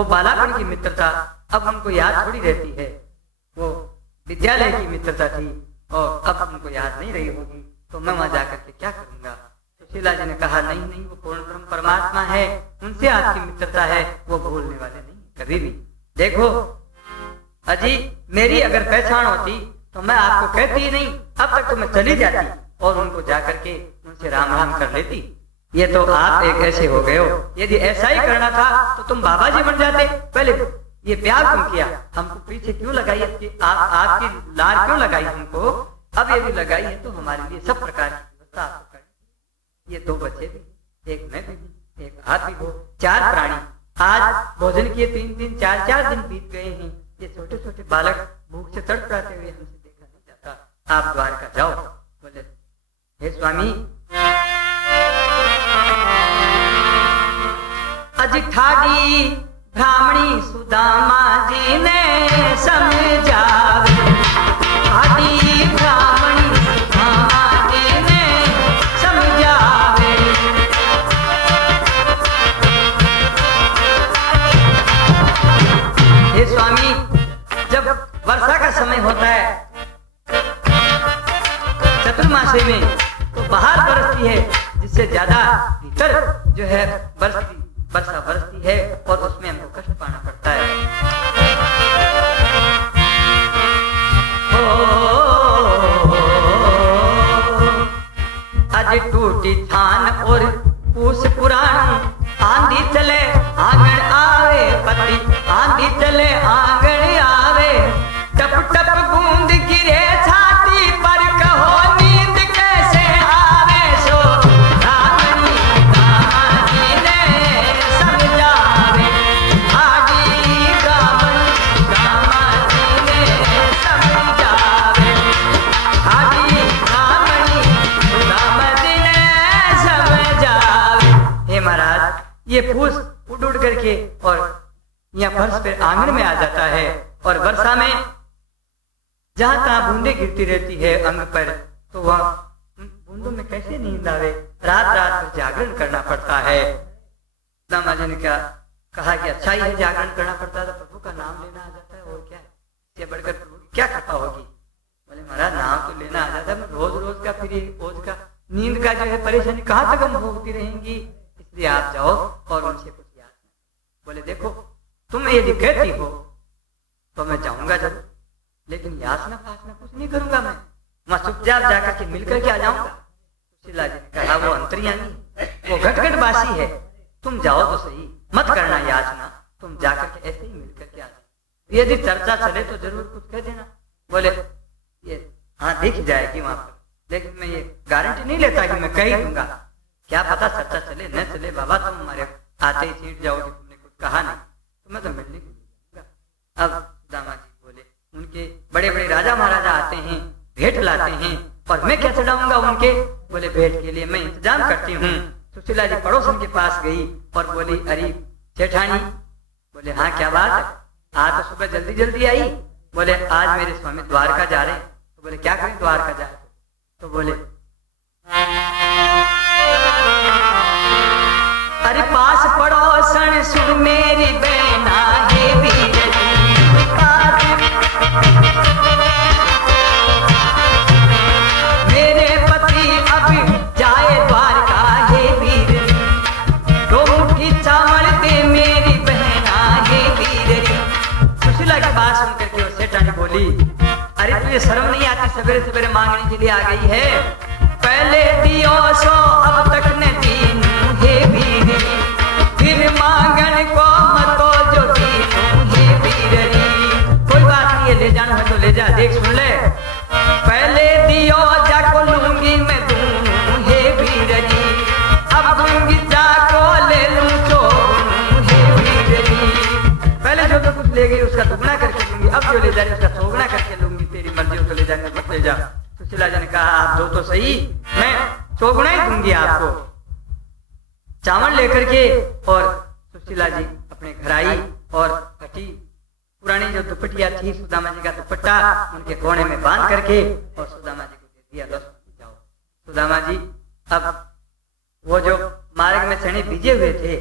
वो बालापन की मित्रता अब उनको याद थोड़ी रहती है, वो विद्यालय की मित्रता थी और अब उनको याद नहीं रही होगी, तो मैं वहां जाकर के क्या करूंगा। सुशीला जी ने कहा नहीं नहीं, वो पूर्ण ब्रह्म परमात्मा है, उनसे आपकी मित्रता है, वो भूलने वाले नहीं कभी भी। देखो अजी, मेरी अगर पहचान होती तो मैं आपको कहती ही नहीं, अब तक तो मैं चली जाती और उनको जाकर के उनसे राम राम कर लेती। ये तो आप एक ऐसे हो गए हो, यदि ऐसा ही करना था तो तुम बाबा जी बन जाते। पहले ये प्यार क्यों किया, हमको पीछे क्यों लगाई, आपकी लार क्यों लगाई हमको, अब यदि लगाई है तो हमारे लिए सब प्रकार की व्यवस्था आपको करनी। ये 2 बच्चे भी, एक मैं भी, एक आप भी हो, 4 प्राणी आज भोजन किए 3-3, 4-4 दिन बीत गए हैं। ये छोटे छोटे बालक भूख से तड़पड़ाते हुए हमसे देखा नहीं जाता। आप द्वारका जाओ। बोले हे स्वामी, अजी ठाडी ब्राह्मणी सुदामा जी ने समझावे, ठाडी ब्राह्मणी सुदामा जी ने समझावे। हे स्वामी, जब वर्षा का समय होता है चतुर्मासी में, तो बाहर बरसती है, जिससे ज्यादा भीतर जो है वर्षा बरसती है और उसमें हमको कष्ट पाना पड़ता है। आज टूटी थान और पूस पुराण, आंधी चले आंगन आवे पति, आंधी चले आंगन आवे, टप टप बूंद गिरे छाती पर, कहो नींद कैसे आवे। सो रामनी दामाजी ने समझावे, आदि रामनी दामाजी ने समझावे, आदि रामनी दामाजी ने समझावे। हे महाराज, ये फूस उड़ उड़ करके और यहाँ फर्श पे आंगन में आ जाता है, और वर्षा में जहां तहां बूंदे गिरती रहती है अंग पर, तो वह बूंदों में कैसे नींद आवे, रात रात भर जागरण करना पड़ता है। दामाजी ने क्या कहा कि अच्छा ही है जागरण करना पड़ता है, तो प्रभु का नाम लेना आ जाता है, और क्या है, इससे बढ़कर प्रभु की क्या कृपा होगी। बोले महाराज, नाम तो लेना आ जाता है, रोज रोज का फिर ओझ का नींद का जो है परेशानी कहाँ तक हम भोगती रहेंगी, इसलिए आप जाओ और उनसे कुछ याद। बोले देखो, तुम यदि कहती हो तो मैं जाऊंगा जरूर, लेकिन याचना फाचना कुछ नहीं करूंगा, मैं चुपचाप जाकर के मिलकर के आ जाऊंगा। सुशीला जी ने कहा वो अंतर्यामी, वो घटघटवासी है, तुम जाओ तो सही, मत करना याचना, तुम जाकर के ऐसे ही मिलकर के आ जाओ, यदि चर्चा चले तो जरूर कुछ कह देना। बोले ये हाँ दिख जाएगी वहां पर, लेकिन मैं ये गारंटी नहीं लेता कि मैं कह ही दूंगा, क्या पता चर्चा चले न चले। बाबा तुम हमारे आते ही सीट जाओगे, तुमने कुछ कहा नहीं तो मैं तो मिलने को जाऊंगा। अब दामाजी बोले, उनके बड़े बड़े राजा महाराजा आते हैं, भेंट लाते हैं, और मैं क्या चढ़ाऊंगा उनके। बोले भेंट के लिए मैं इंतजाम करती हूँ। सुशीला जी पड़ोसन के पास गई और बोली अरे जेठानी। बोले हाँ क्या बात है, आज तो सुबह जल्दी जल्दी आई। बोले आज मेरे स्वामी द्वारका जा रहे हैं। तो बोले क्या करें द्वारका जा रहे, तो बोले अरे पास पड़ोसन सुन मेरी बहना हे वीर, मेरे पति अब जाए द्वारका हे वीर, 2 मुट्ठी चावल दे मेरी बहना हे वीर। सुशीला की बात सुन करके वो सेठानी बोली अरे तुझे शर्म नहीं आती, सवेरे सवेरे मांगने के लिए आ गई है। पहले दियो सो अब तक न दीनू हे वीर, फिर मांगन को मतो जो दीनू हे वीर। कोई बात नहीं है, ले जाना है तो ले जा, देख सुन ले। पहले दियो जाको लूंगी मैं दूं हे वीर, अब दूंगी जाको ले लूं तो हे वीर। पहले जो तो कुछ ले गई उसका दुगना करके लूंगी, अब जो ले जा रही उसका चौगुना करके लूंगी, तेरी मर्जी हो तो ले जाने मत ले जा। सुशीला जी ने कहा आप दो तो सही, मैं चौगुना ही दूंगी आपको। चावल लेकर के और सुशीला जी अपने घर आई और फटी पुरानी जो दुपट्टिया थी सुदामा जी का दुपट्टा उनके कोने में बांध करके और सुदामा जी को दे दिया, लो जाओ। सुदामा जी अब वो जो मार्ग में चने बीजे हुए थे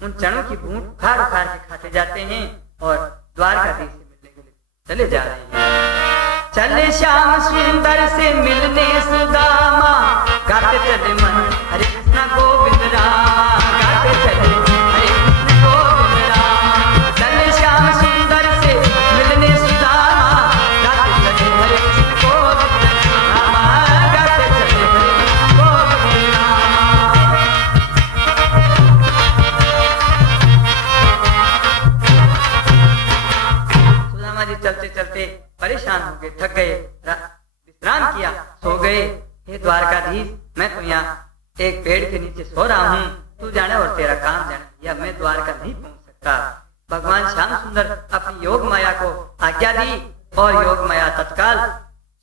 उन चनों की बूंद उखाड़ उखाड़ के खाते जाते हैं और द्वारकाधीश से मिलने के लिए चले जा रहे हैं। चले श्याम सुंदर से मिलने सुदामा, गाते चले मन हरे कृष्ण गोविंद रामा, गाते चले हरे कृष्ण गोविंद रामा। चले श्याम सुंदर से मिलने सुदामा, गाते चले हरे कृष्ण गोविंद रामा, गाते चले हरे कृष्ण गोविंद रामा। सुदामा जी चलते चलते परेशान हो गए, थक गए, विश्राम किया, सो गए। हे द्वारकाधीश, मैं तो यहाँ एक पेड़ के नीचे सो रहा हूँ, तू जाने और तेरा काम जाने, या मैं द्वारका नहीं पहुंच सकता। भगवान श्याम सुंदर अपनी योग माया को आज्ञा दी और योग माया तत्काल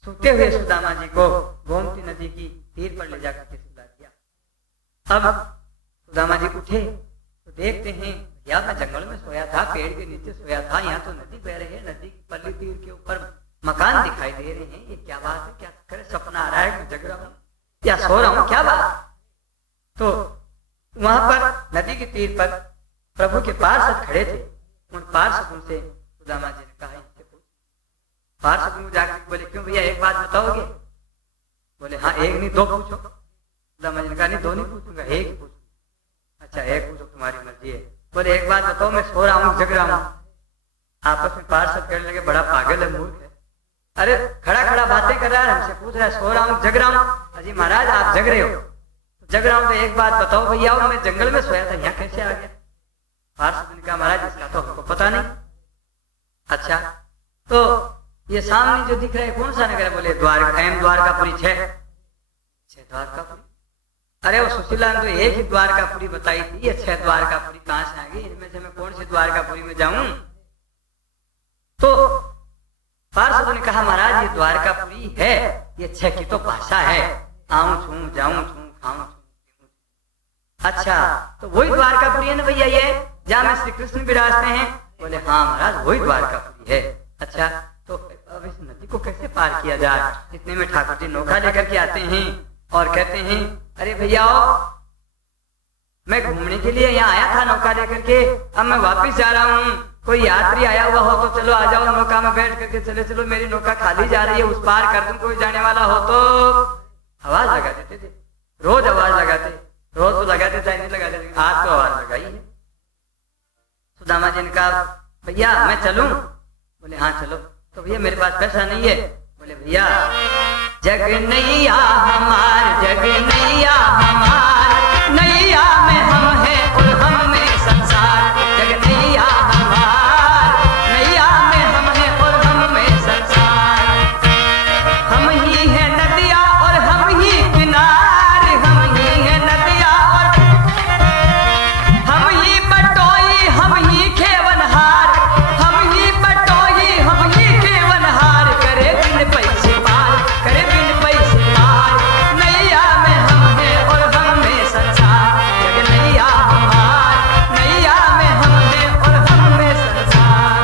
सूते हुए सुदामा जी को गोमती नदी की तीर पर ले जाकर के सुला दिया। अब सुदामा जी उठे तो देखते हैं, या मैं जंगल में सोया था, पेड़ के नीचे सोया था, यहाँ तो नदी बह रही है, नदी की पल्ली तीर के ऊपर मकान दिखाई दे रहे हैं, ये क्या बात है, क्या करे, सपना आ रहा है, मैं जग रहा हूँ या सो रहा हूँ, क्या बात। तो वहां पर नदी के तीर पर प्रभु के पार्षद खड़े थे। उन पार्षदों से सुदामा जी ने कहा, इनसे पूछ। पार्षदों जाकर बोले, क्यों भैया एक बात बताओगे? बोले हाँ, एक नहीं दो पूछो। सुदामा जी ने कहा, नहीं दो नहीं पूछूंगा, एक ही पूछूंगा। अच्छा एक पूछो, तुम्हारी मर्जी है। बोले एक बात बताओ, मैं सो रहा हूँ, जग रहा हूँ। आपस में पार्षद कहने लगे, बड़ा पागल है, मूर्ख है, अरे खड़ा खड़ा बातें कर रहा है, हमसे पूछ रहा है सो रहा हूँ जग रहा हूँ। अजी महाराज आप जग रहे हो, जग रहा हूँ तो एक बात बताओ भैया, मैं जंगल में सोया था, यहाँ कैसे आ गया? पार्षद ने कहा, महाराज इसका तो हमको पता नहीं। अच्छा तो ये सामने जो दिख रहा है कौन सा नगर है? बोले द्वारकापुरी 6 द्वारकापुरी। अरे वो सुशीला ने तो एक ही द्वारकापुरी बताई थी, ये 6 द्वारकापुरी कहाँ से आ गई? इनमें से मैं कौन सी द्वारकापुरी में जाऊं? तो पार्षदों ने कहा, महाराज ये द्वारकापुरी है, ये 6 की तो भाषा है, आऊं छू जाऊं छू खाऊं छू। अच्छा तो वही द्वारकापुरी है ना भैया ये, जहाँ में श्री कृष्ण विराजते हैं? बोले हाँ महाराज वही द्वारकापुरी है। अच्छा तो अब इस नदी को कैसे पार किया जाए? इतने में ठाकुर जी नौका लेकर के आते हैं और कहते हैं, अरे भैया मैं घूमने के लिए यहाँ आया था नौका लेकर के, अब मैं वापिस जा रहा हूँ, कोई यात्री आया हुआ हो तो चलो आ जाओ नौका में बैठ करके, चले चलो मेरी नौका खाली जा रही है, उस पार कर दूं, कोई जाने वाला हो तो। आवाज लगा देते थे, रोज आवाज लगाते, रोज तो लगाते थे, नहीं लगाते थे, आज तो आवाज लगाई है। सुदामा जी ने कहा, भैया मैं चलूं? बोले हाँ चलो। तो भैया मेरे पास पैसा नहीं है। बोले भैया जग नैया हमार, जग नैया हमार, नैया में हम हैं और हम में संसार। जग नैया हमार, नैया में हम हैं और हम में संसार। हम ही है नदिया और हम ही किनार, हम ही है नदिया और हम ही बटोई, हम ही खेवनहार, हम ही बटोई, हम ही खेवनहार। करे बिन पैसे पार, करे बिन पैसे पार, नैया में हम हैं और हम में संसार। जग नैया हमार, नैया में हम हैं और हम में संसार।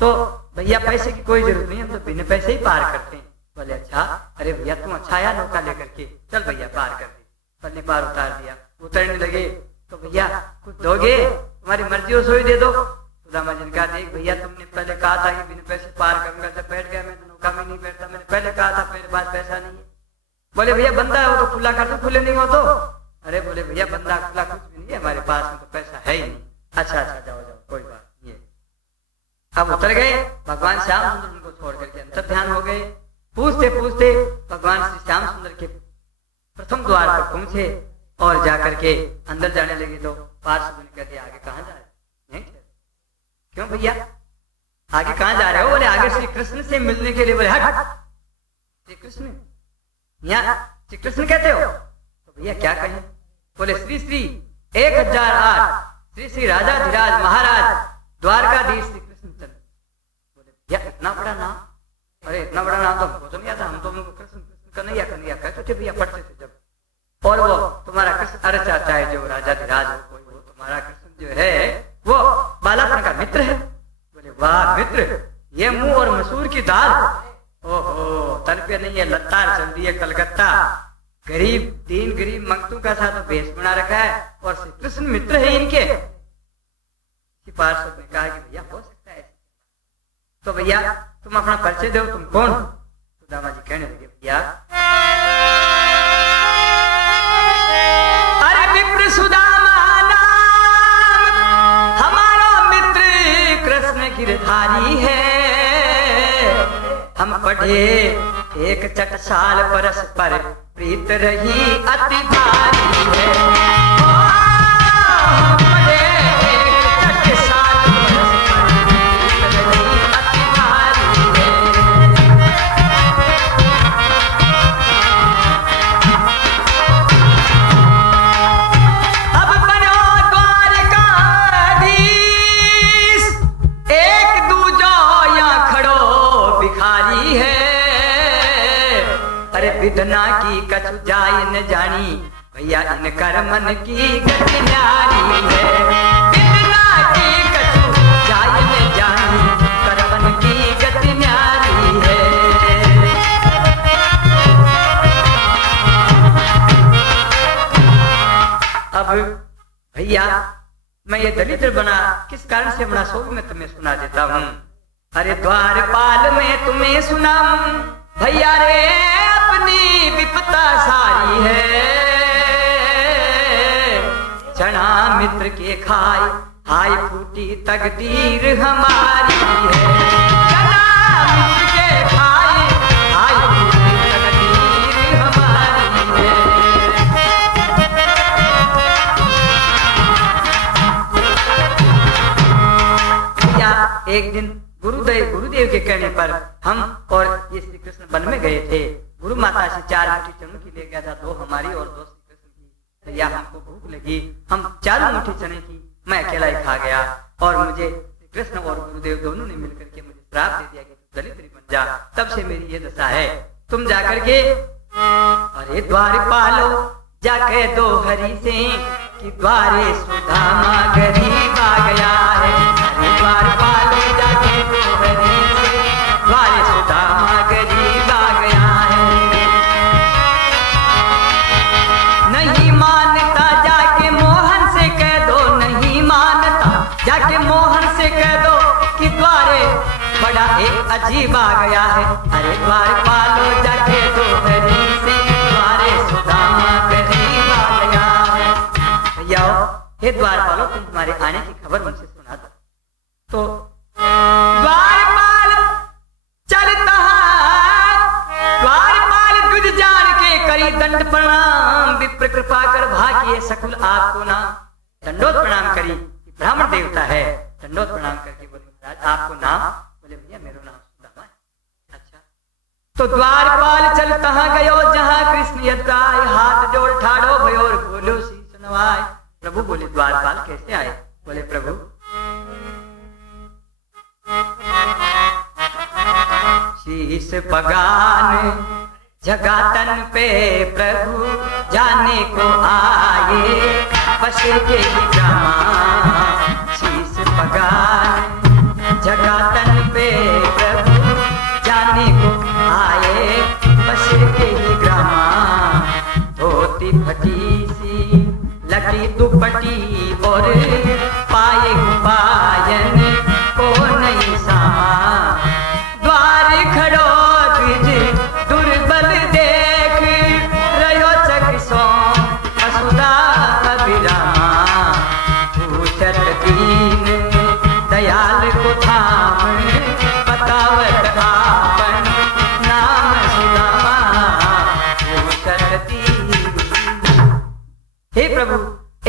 तो भैया पैसे की कोई जरूरत नहीं, हम तो बिना पैसे ही पार करते हैं। बोले अच्छा, अरे भैया तुम अच्छा आया नौका लेकर के, चल भैया पार कर दे। पल्ली पार उतार दिया, उतरने लगे तो भैया कुछ दोगे? तुम्हारी मर्जी हो सोई दे दो। सुदामा जी ने कहा, देख भैया तुमने पहले कहा था कि बिना पैसे पार करूंगा, जब बैठ गया मैं तो नौका में नहीं बैठता, मैंने पहले कहा था मेरे पास पैसा नहीं है। बोले भैया बंदा हो तो खुला कर दो, खुले नहीं हो तो? अरे बोले भैया बंदा खुला कुछ भी नहीं है हमारे पास में, तो पैसा है ही नहीं। अच्छा अच्छा जाओ जाओ कोई बात नहीं है। अब उतर गए, भगवान श्याम सुंदर उनको छोड़ करके अंतर ध्यान हो गए। पूछते पूछते भगवान श्री श्याम सुंदर के प्रथम द्वार पर पहुंचे और जाकर के अंदर जाने लगे तो पार्षद ने कह दिया, आगे कहाँ जा रहे? क्यों भैया आगे कहाँ जा रहे हो? बोले आगे श्री कृष्ण से मिलने के लिए। बोले हट, श्री कृष्ण यहाँ श्री कृष्ण कहते हो? तो भैया क्या कहें? बोले श्री श्री 1008 श्री श्री राजाधिराज महाराज द्वारकाधीश श्री कृष्णचंद्र। बोले भैया इतना बड़ा नाम? अरे इतना बड़ा नाम तो हमको तो नहीं आता, हम तो उनको कृष्ण कृष्ण कन्हैया कहते थे भैया, पढ़ते थे जब। और वो तुम्हारा कृष्ण, अरे चाचा है जो राजाधिराज हो कोई, वो तुम्हारा कृष्ण जो है वो बालापन का मित्र है। बोले वाह मित्र, ये मुंह और मसूर की दाल, ओहो तन पे नहीं है लत्तार, चल दी है कलकत्ता। गरीब दीन गरीब मंगतू का सा तो भेष बना रखा है और श्री कृष्ण मित्र है इनके। पार्षद ने कहा कि भैया हो सकता है, तो भैया तुम अपना परिचय दो, तुम कौन? सुदामा जी कहने लगे भैया अरे विप्र सुदामा नाम हमारा मित्र कृष्ण गिरधारी है। हम पढ़े एक चटसाल परस्पर प्रीत रही अति भारी है। विधना की कछु जाय न जानी भैया इन कर मन की गति न्यारी है। विधना की कछु जाय न जानी कर मन की गति न्यारी है। अब भैया मैं ये दलित बना किस कारण से बना, सो भी मैं तुम्हें सुना देता हूँ। अरे द्वारपाल में तुम्हें सुनाऊं भैया रे अपनी विपता सारी है। चना मित्र के खाए हाय फूटी तकदीर हमारी है। चना मित्र के खाए हाय फूटी तकदीर हमारी है। भैया एक दिन गुरुदेव के कहने पर हम और ये श्री कृष्ण वन में गए थे। गुरु माता से 4 मुट्ठी चनों की ले गया था, 2 हमारी और 2 श्री कृष्ण की। भैया हमको भूख लगी, हम 4 मुट्ठी चने की मैं अकेला ही खा गया और मुझे श्री कृष्ण और गुरुदेव दोनों ने मिलकर के मुझे श्राप दे दिया कि तू दलित बन जा। तब से मेरी ये दशा है। तुम जाकर के अरे द्वारपालो जाके दो हरि से कि द्वारे सुदामा गरीब आ गया है। अरे द्वारपालो जाके दो हरि से द्वारे सुदामा गरीब आ गया है। नहीं मानता जाके मोहन से कह दो, नहीं मानता जाके मोहन से कह दो कि द्वारे बड़ा एक अजीब आ गया है। अरे द्वारपालो जाके दो हरि से द्वारे सुदामा गरीब आ गया है। भैया हे द्वारपालो तुम तुम्हारे आने की खबर मुझसे सुना दो। तो द्वारपाल चलता द्वारपाल तुझ जान के करी दंड प्रणाम। विप्र कृपा कर भाग्य सकुल आपको ना। दंडोत प्रणाम करी, ब्राह्मण देवता है। दंडोत प्रणाम करके बोले महाराज आपको नाम? बोले भैया मेरा नाम सुदामा है। अच्छा तो द्वारपाल चल तहां गयो जहां कृष्ण यत्राय। हाथ जोड़ ठाड़ो भयोर बोलो शीश नवाय। प्रभु बोले द्वारपाल कैसे आए? बोले प्रभु शीश पगान जगातन पे प्रभु जाने को आए। बस के जामा शीश पगान जगातन पे प्रभु जाने को आए। बस के ग्रामा धोती फटी सी लटी दुपटी और पाए पायन को नहीं सामा। द्वार खड़ो द्विज दुर्बल देख रहो चकिसो असुदा अभिरामा। पूछत दीन दयाल को थाम बतावत आपन नाम सुदामा। पूछत दीन हे प्रभु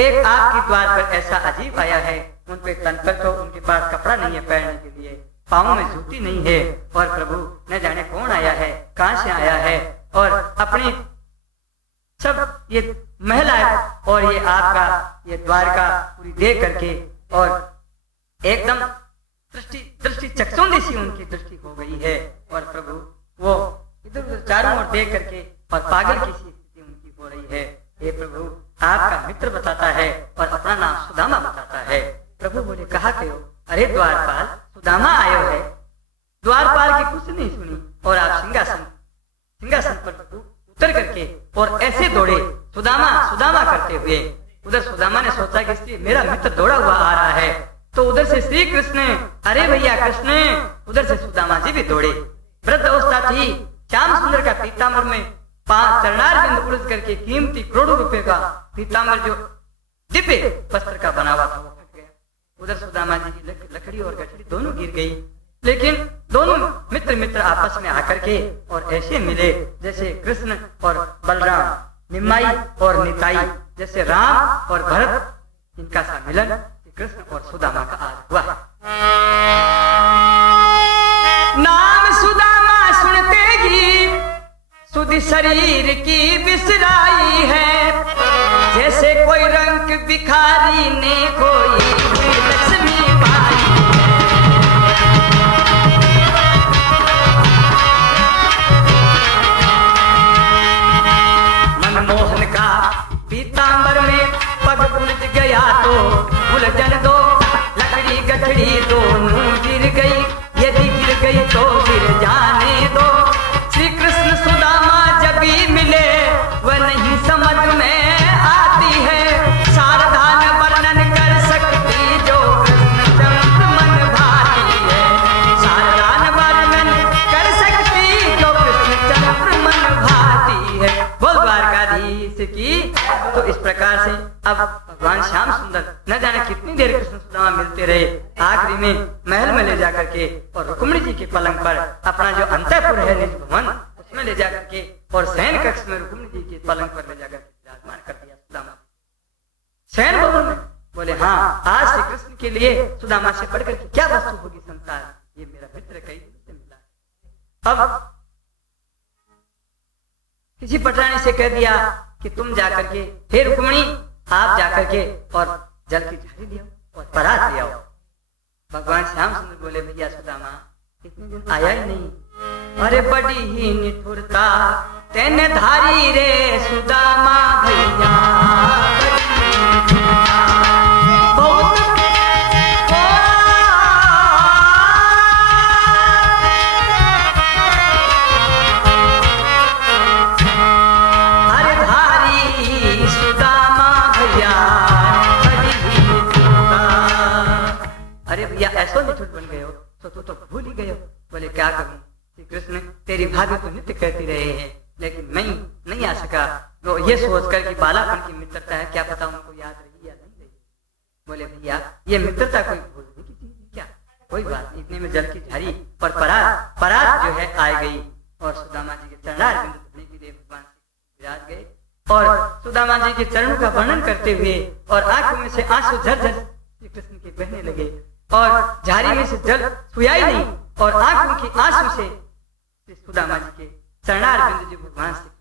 एक आपके द्वार पर ऐसा अजीब आया है। उन पे तन पर तो उनके पास कपड़ा नहीं है पहनने के लिए, पाँव में जूती नहीं है। और प्रभु न जाने कौन आया है, कहां से आया है। और अपनी सब ये महल और ये आपका ये द्वार का पूरी देख करके और एकदम दृष्टि चकचौंधी सी उनकी दृष्टि हो गई है। और प्रभु वो इधर उधर चारों ओर देख करके और पागल की सी स्थिति उनकी हो रही है। हे प्रभु आपका मित्र बताता है और अपना नाम सुदामा बताता है। प्रभु बोले कहा क्यों? अरे द्वारपाल सुदामा आयो है। द्वारपाल की कुछ नहीं सुनी और आप सिंहासन पर उतर करके और ऐसे दौड़े सुदामा सुदामा करते हुए। उधर सुदामा ने सोचा कि इसलिए मेरा मित्र दौड़ा हुआ आ रहा है, तो उधर से श्री कृष्ण, अरे भैया कृष्ण, उधर से सुदामा जी भी दौड़े। वृद्ध अवस्था थी, श्याम सुंदर का पीताम्बर में 5 चरणार बिंद उड़द करके कीमती करोड़ों रुपए का पीताम्बर जो दिव्य वस्त्र का बना हुआ था वो फट गया। उधर सुदामा जी की लकड़ी और गठड़ी दोनों गिर गई, लेकिन दोनों मित्र आपस में आकर के और ऐसे मिले जैसे कृष्ण और बलराम, निमाई और निताई, जैसे राम और भरत, इनका सम्मिलन कृष्ण और सुदामा का आज हुआ। नाम सुदामा सुनते ही सुध शरीर की बिसराई है, जैसे कोई रंग भिखारी ने कोई लक्ष्मी पाई। मनमोहन का पीताम्बर में पग उलझ गया तो उलझन दो, लकड़ी गठड़ी दोनों गिर गई, यदि गिर गई तो गिर जाने दो। श्री कृष्ण सुदामा जब भी मिले वह नहीं समझ में आती है, सावधान वर्णन कर सकती जो कृष्ण चंद्र मन भाती है, सावधान वर्णन कर सकती जो कृष्ण चंद्र मन भाती है। बोल द्वारकाधीश की। तो इस प्रकार से अब भगवान श्याम सुंदर न जाने कितनी देर कृष्ण सुदामा मिलते रहे, आखिरी में महल में ले जाकर के और रुक्मिणी जी के पलंग पर अपना जो अंतःपुर है निज भवन उसमें ले जाकर के और शयन कक्ष में रुक्मिणी जी के पलंग पर ले जाकर के विराजमान कर दिया सुदामा। शयन भवन में बोले हाँ, आज श्री कृष्ण के लिए सुदामा से बढ़कर के क्या वस्तु होगी संसार, ये मेरा मित्र कई दिन से मिला। अब किसी पटरानी से कह दिया कि तुम जाकर के, हे रुक्मिणी आप जाकर के और जल की झाड़ी ले आओ और परात ले आओ। भगवान श्याम सुंदर बोले भैया सुदामा इतने दिन आया ही नहीं, अरे बड़ी ही निठुरता तेने धारी रे सुदामा भैया, बहुत अरे धारी सुदामा भैया, अरे भैया ऐसा निठुर बन गए हो तो तू तो भूल ही गए हो। बोले क्या करूं श्री कृष्ण, तेरी भाभी तो नित्य कहती रहे हैं, लेकिन मैं नहीं आ सका। तो ये सोचकर कि बालापन की मित्रता है, क्या पता उनको याद रही या नहीं रही। बोले भैया ये मित्रता कोई भूलने की चीज है क्या, कोई बात नहीं। इतने में जल की झाड़ी और परात जो है आ गई और सुदामा जी के चरणार बिंदु धोने के लिए भगवान विराज गए और सुदामा जी के चरणों का वर्णन करते हुए और आंखों में से आंसू झरझर श्री कृष्ण के बहने लगे और झाड़ी में से जल छुआ ही नहीं और आंखों के आंसू से सुदामा जी के चरणार बिंदु जो भगवान से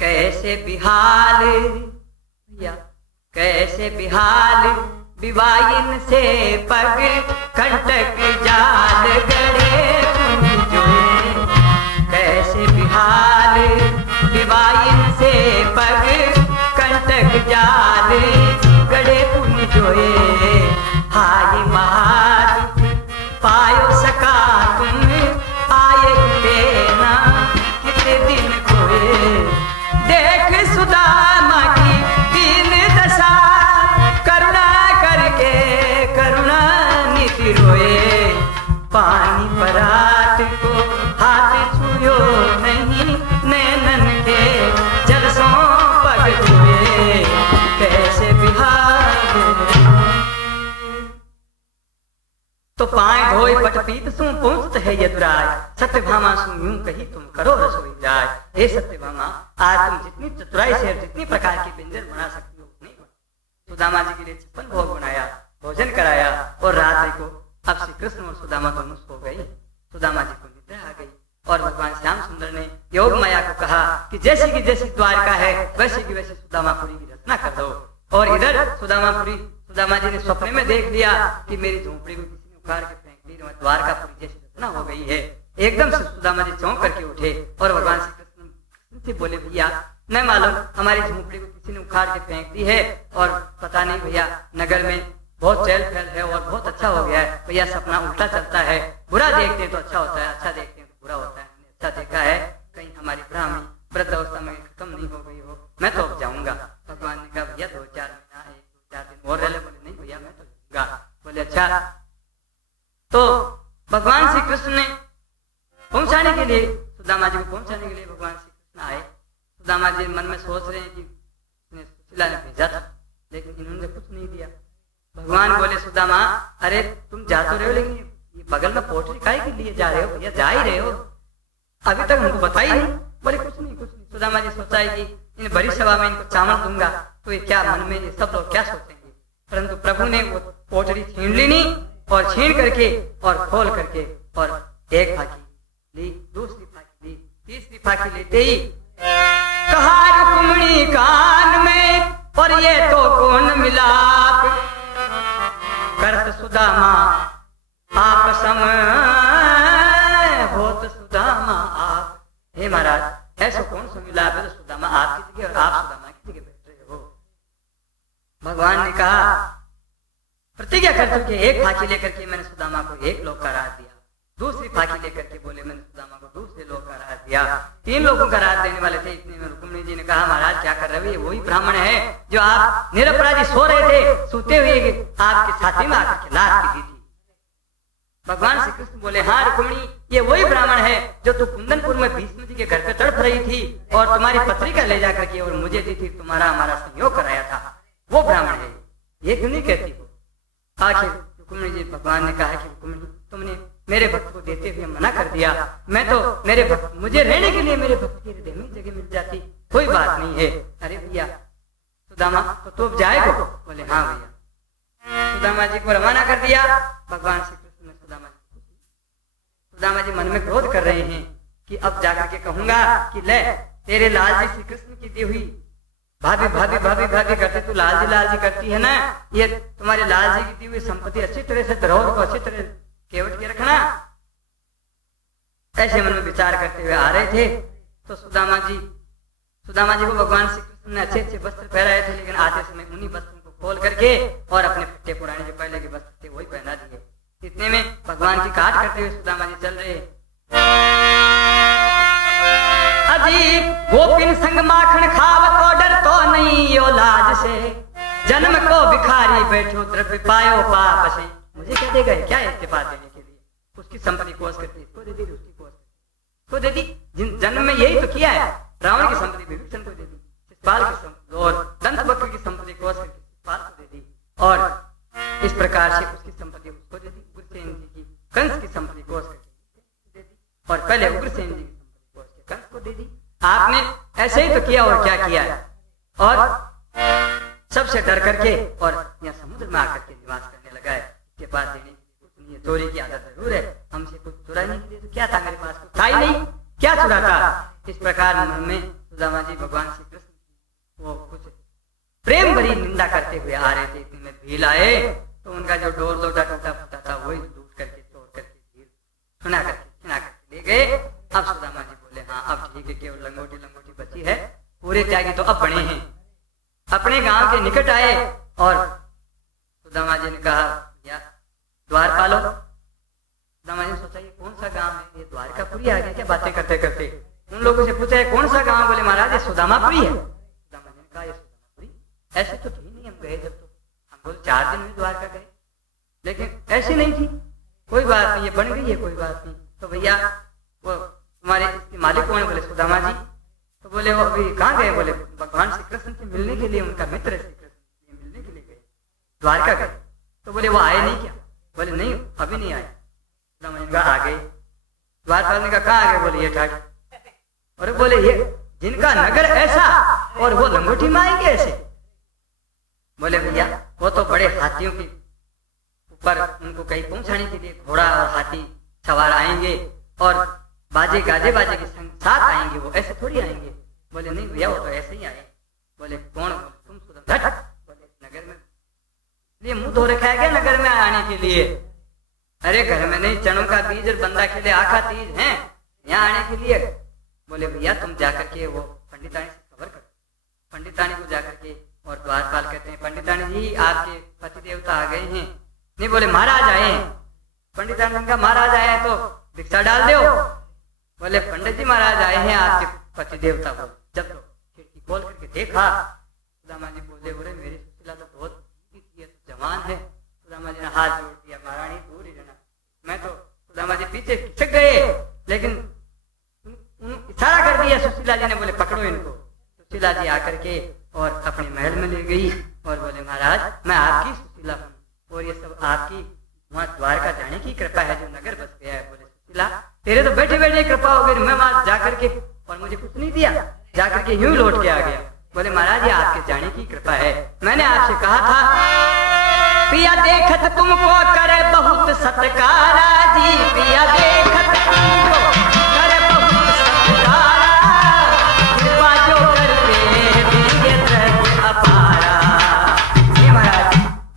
कैसे बिहाल या कैसे बिहाल विवाइन से पग कंटक जाल गड़े जो, कैसे बिहाल विवाइन से पग कंटक जाल गड़े पुन जोए, हाय महाद पायो सका तुम आए देना कितने दिन खोए। देख सुदामा की दीन दशा करुणा करके करुणा निधि रोए, पानी परात को हाथ छुयो नहीं नैनन के जल सो पग छुए, कैसे बिहार। तो पाए धोए पट पीत सु पहुंचत है यदुराय, सत्यभामा सु यूं कही तुम करो रसोई जाय। हे सत्यभामा आज तुम जितनी चतुराई से जितनी प्रकार की व्यंजन बना सकती हो नहीं बना। सुदामा जी के लिए 56 भोग बनाया, भोजन कराया और रात्रि को अब श्री कृष्ण और सुदामा दोनों सो गए। सुदामा जी को निद्रा आ गई और भगवान श्याम सुंदर ने योग माया को कहा कि जैसे की जैसी द्वारका है वैसे की वैसे सुदामापुरी की रचना कर दो। और इधर सुदामा जी ने स्वप्न में देख लिया कि मेरी झोंपड़ी को किसी ने उखाड़ के फेंक दी, द्वारकापुरी जैसी रचना हो गई है। एकदम से सुदामा जी चौंक करके उठे और भगवान श्री कृष्ण से बोले भैया नहीं मालूम हमारी झोंपड़ी को किसी ने उखाड़ के फेंक दी है और पता नहीं भैया नगर में बहुत चहल पहल है और बहुत अच्छा हो गया है। भैया सपना उल्टा चलता है, बुरा देखते हैं तो अच्छा होता है, अच्छा देखते हैं तो बुरा होता है, हमने ऐसा देखा है, कहीं हमारी ब्राह्मणी वृद्धावस्था में खत्म नहीं हो गई हो, मैं तो अब जाऊंगा। भगवान ने कहा भैया 2-4 महीना 1-2-4 दिन और रह ले। बोले नहीं भैया मैं तो जाऊंगा। बोले अच्छा। तो भगवान श्री कृष्ण ने पहुंचाने के लिए, सुदामा जी को पहुंचाने के लिए भगवान श्री कृष्ण आए। सुदामा जी मन में सोच रहे हैं कि सुशीला ने भेजा था, लेकिन इन्होंने कुछ नहीं दिया। भगवान बोले सुदामा अरे तुम जा तो रहे हो, लेकिन ये बगल में पोटली काहे के लिए जा रहे हो भैया, जा ही रहे हो, अभी तक हमको पता ही नहीं। बोले कुछ नहीं कुछ नहीं। सुदामा जी सोचा है कि इन बड़ी सभा में इनको चावल दूंगा तो ये क्या मन में, ये सब लोग क्या सोचेंगे। परंतु प्रभु ने वो पोटली छीन ली नहीं, और छीन करके और खोल करके और एक फाकी ली, दूसरी फाकी ली, तीसरी फाकी लेते ही कहा रुक्मिणी कान में, और ये तो कौन मिलाप करत सुदामा आप सम होत सुदामा आप। हे महाराज ऐसा कौन सा मिलाप है तो सुदामा आपकी जगह और आप सुदामा की जगह बैठ रहे हो। भगवान ने कहा प्रतिज्ञा कर चुके, एक फाकी लेकर के मैंने सुदामा को एक लोक का राज दिया, दूसरी फाकी लेकर के बोले मैंने सुदामा को दूसरे लोक का राज दिया, 3 लोगों का राज देने वाले थे। इतने में रुक्मिणी जी ने कहा महाराज क्या कर रहे हो, ये वही ब्राह्मण है जो आप निरपराधी सो रहे थे, सोते हुए आपके छाती में आकर के लात की दी थी। भगवान श्री कृष्ण बोले हाँ रुक्मिणी ये वही ब्राह्मण है जो तू कुंदनपुर में भीष्म जी के घर पे तड़प रही थी और तुम्हारी पत्रिका ले जाकर के और मुझे दी थी, तुम्हारा हमारा संयोग कराया था, वो ब्राह्मण है। ये क्यों नहीं कहती हो। आखिर रुक्मिणी जी, भगवान ने कहा कि रुक्मिणी तुमने मेरे भक्त को देते हुए मना कर दिया, मैं तो मेरे भक्त, मुझे रहने के लिए मेरे भक्त की हृदय में जगह मिल जाती, कोई बात नहीं है। अरे भैया सुदामा तो तू अब जाएगा। बोले हाँ भैया। सुदामा जी को रवाना कर दिया। भगवान श्री कृष्ण ने सुदामा जी मन में क्रोध कर रहे हैं कि अब जाकर के कहूंगा कि ले तेरे लाल जी श्री कृष्ण की दी हुई भाभी भाभी भाभी भाभी करते तू लाल जी करती है ना, ये तुम्हारे लाल जी की दी हुई संपत्ति अच्छी तरह से धरोहर को अच्छी तरह केवट के रखना। ऐसे मन में विचार करते हुए आ रहे थे तो सुदामा जी को भगवान श्री कृष्ण ने अच्छे अच्छे वस्त्र पहनाए थे, लेकिन आते समय उन्हीं वस्त्रों को खोल करके और अपने फट्टे पुराने जो पहले के वस्त्र थे वही पहना दिए। इतने में भगवान की काट करते हुए सुदामा जी चल रहे। अजी गोपिन संग माखन खावत तो डर तो नहीं यो लाज से, जन्म को भिखारी बैठो द्रव्य पायो पाप से। मुझे क्या देगा, क्या इस्तीफा देने के लिए, उसकी संपत्ति कोस करती, इसको दे दी, उसकी कोस को दे दी। जिन जन्म में यही तो किया है, रावण की संपत्ति विभीषण को दे दी, शिशुपाल की संपत्ति और दंतवक्र की संपत्ति कोस करके शिशुपाल को दे दी, और इस प्रकार से उसकी संपत्ति उसको दे दी। उग्रसेन जी की कंस की संपत्ति कोस करके दे दी, और पहले उग्रसेन जी की संपत्ति कोस के कंस को दे दी। आपने ऐसे ही तो किया, और क्या किया है, और सबसे डर करके और यहाँ समुद्र में आकर के निवास करने लगा है। इसके पास देने कुछ नहीं है, चोरी की आदत जरूर है, हमसे कुछ चुराने के लिए तो क्या था मेरे पास, कुछ था ही नहीं, क्या चुराता। इस प्रकार मन में सुदामा जी भगवान श्री कृष्ण वो कुछ प्रेम भरी निंदा करते हुए आ रहे थे। इतने में भील आए तो उनका जो डोर लोटा टूटा फूटा था वही लूट करके तोड़ करके भील सुना करके ले गए। अब सुदामा जी बोले हाँ अब ठीक है, केवल लंगोटी बची है, पूरे त्यागी तो अब बने हैं। अपने गांव के निकट आए और सुदामा जी ने कहा या द्वार पालो। सुदामा जी ने सोचा ये कौन सा गांव है, ये द्वारकापुरी आ गया क्या बातें करते करते। उन लोगों से पूछा है कौन सा गांव, बोले महाराज ये सुदामापुरी है। सुदामा जी ने कहा ये सुदामापुरी, ऐसे तो थी नहीं, हम गए जब तो हम बोले 4 दिन में द्वारका गए, लेकिन ऐसी नहीं थी। कोई बात नहीं, ये बन गई है, कोई बात नहीं। तो भैया वो तुम्हारे इसके मालिक कौन है, बोले सुदामा जी। तो बोले वो अभी कहाँ गए, बोले भगवान श्री कृष्ण से मिलने के लिए, उनका मित्र श्री कृष्ण से मिलने के लिए गए, द्वारका गए। तो बोले वो आए नहीं क्या, बोले नहीं अभी नहीं आए। सुदामा जी आ गए। द्वारपाल ने कहा कहाँ आ गए, बोले ये ठाक। और बोले ये जिनका नगर ऐसा और वो लंगोटी में आएंगे ऐसे। बोले भैया वो तो बड़े हाथियों के ऊपर उनको कहीं पहुंचाने के लिए घोड़ा और हाथी सवार आएंगे और बाजे गाजे बाजे के साथ आएंगे, वो ऐसे थोड़ी आएंगे। बोले नहीं भैया वो तो ऐसे ही आए। बोले कौन, तुम सुदामा। बोले नगर में लिए मुंह धो रखा है क्या नगर में आने के लिए। अरे घर में नहीं, चनों का बीज और बंदा के लिए आखा तीज है, यहाँ आने के लिए। बोले भैया तुम जाकर के वो पंडितानी से खबर करो। पंडितानी को जाकर के और द्वारपाल कहते हैं पंडितानी जी आपके पति देवता आ गए हैं। नहीं बोले महाराज आए हैं। पंडितानी ने कहा महाराज आए हैं तो भिक्षा डाल दो। बोले पंडित जी महाराज आए हैं आपके पति देवता को। जब तो खिड़की खोल करके देखा, सुदामा जी बोले बोले मेरी सुशीला तो बहुत जवान है। सुदामा जी ने हाथ जोड़ दिया, महारानी दूर ही रहना। मैं तो सुदामा जी पीछे खिसक गए, लेकिन इशारा कर दिया सुशीला जी ने, बोले पकड़ो इनको। सुशीला जी आकर के और अपने महल में ले गई और बोले महाराज मैं आपकी सुशीला हूँ और ये सब आपकी वहाँ द्वारका जाने की कृपा है जो नगर बस गया है। बोले सुशीला तेरे तो बैठे बैठे कृपा हो गई, मैं वहां जाकर के और मुझे कुछ नहीं दिया, जाकर के यूं लौट के आ गया। बोले महाराज ये आपके जाने की कृपा है, मैंने आपसे कहा था पिया देखत तुमको करे बहुत सत्कारा जी, पिया देखत तुमको करे बहुत सत्कारा, कृपा जो करते विजय अपारा। ये महाराज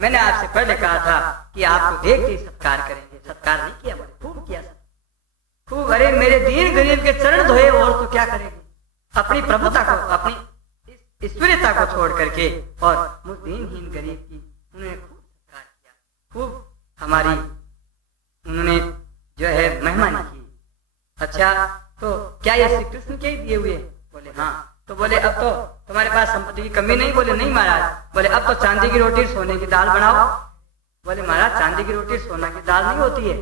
मैंने आपसे पहले कहा था कि आपको देख के सत्कार करेंगे, सत्कार नहीं किया, बोले खूब किया खूब। अरे मेरे दीन गरीब के चरण धोए और तो क्या करेंगे, अपनी प्रभुता को अपनी ईश्वरीयता को छोड़ करके और मुझ दीनहीन गरीब की उन्होंने खूब सत्कार किया, खूब हमारी उन्होंने जो है मेहमानी की। अच्छा तो क्या ये श्री कृष्ण के ही दिए हुए? बोले हाँ। तो बोले अब तो तुम्हारे पास संपत्ति की कमी नहीं? बोले नहीं महाराज। बोले अब तो चांदी की रोटी सोने की दाल बनाओ। बोले महाराज चांदी की रोटी सोना की दाल नहीं होती है,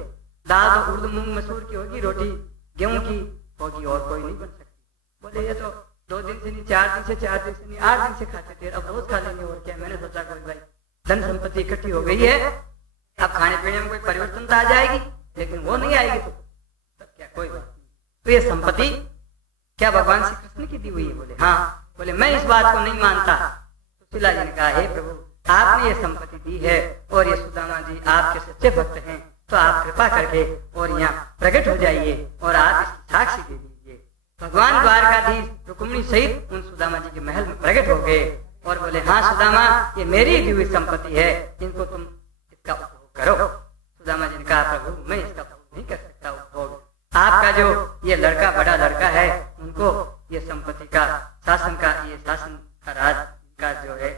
दाल तो उर्द मूंग मसूर की होगी, रोटी गेहूं की होगी और कोई नहीं बन सकती। बोले ये तो 2 दिन से नहीं, 4 दिन से, 4 दिन से नहीं, 8 दिन से खाते थे, अब रोज खा लेंगे और क्या। मैंने सोचा कोई भाई धन संपत्ति इकट्ठी हो गई है, अब खाने पीने में कोई परिवर्तन तो आ जाएगी, लेकिन वो नहीं आएगी तो तब क्या, कोई बात नहीं। तो ये संपत्ति क्या भगवान श्री कृष्ण की दी हुई है? बोले हाँ। बोले मैं इस बात को नहीं मानता। सुशीला जी ने कहा हे प्रभु आपने ये संपत्ति दी है और ये सुदामा जी आपके सच्चे भक्त हैं, तो आप कृपा करके और यहाँ प्रकट हो जाइए और आप इसकी साक्षी दे दीजिए। भगवान द्वारकाधीश रुक्मिणी सहित उन सुदामा जी के महल में प्रकट हो गए और बोले हाँ सुदामा ये मेरी दी हुई संपत्ति है, इनको तुम इसका उपभोग करो। सुदामा जी ने कहा प्रभु मैं इसका उपभोग नहीं कर सकता, उपभोग आपका जो ये लड़का बड़ा लड़का है उनको ये संपत्ति का शासन का ये शासन का राज का जो है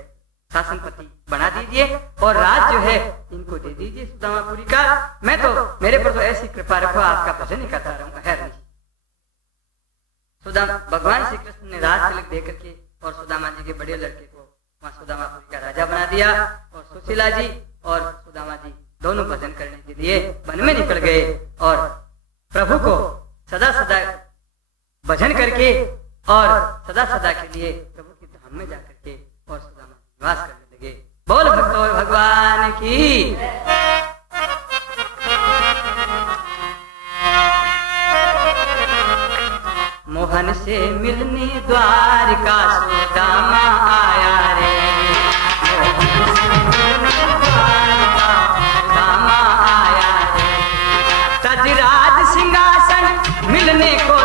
शासनपति बना दीजिए और राज जो है इनको दे दीजिए सुदामापुरी का। मैं तो मेरे पर तो ऐसी कृपा रखो आपका भजन ही करता रहूंगा। है नहीं सुदामा भगवान श्री कृष्ण ने राज तिलक दे करके और सुदामा जी के बड़े लड़के को वहां सुदामापुरी का राजा बना दिया और सुशीला जी और सुदामा जी दोनों भजन करने के लिए वन में निकल गए और प्रभु को सदा सदा भजन करके और सदा सदा के लिए प्रभु की धाम में जाकर के और सुदामा निवास करने लगे। बोल भक्त भगवान की। मोहन से मिलने द्वारका सुदामा आया रे, सुदामा आया रे, तज राज सिंहासन मिलने को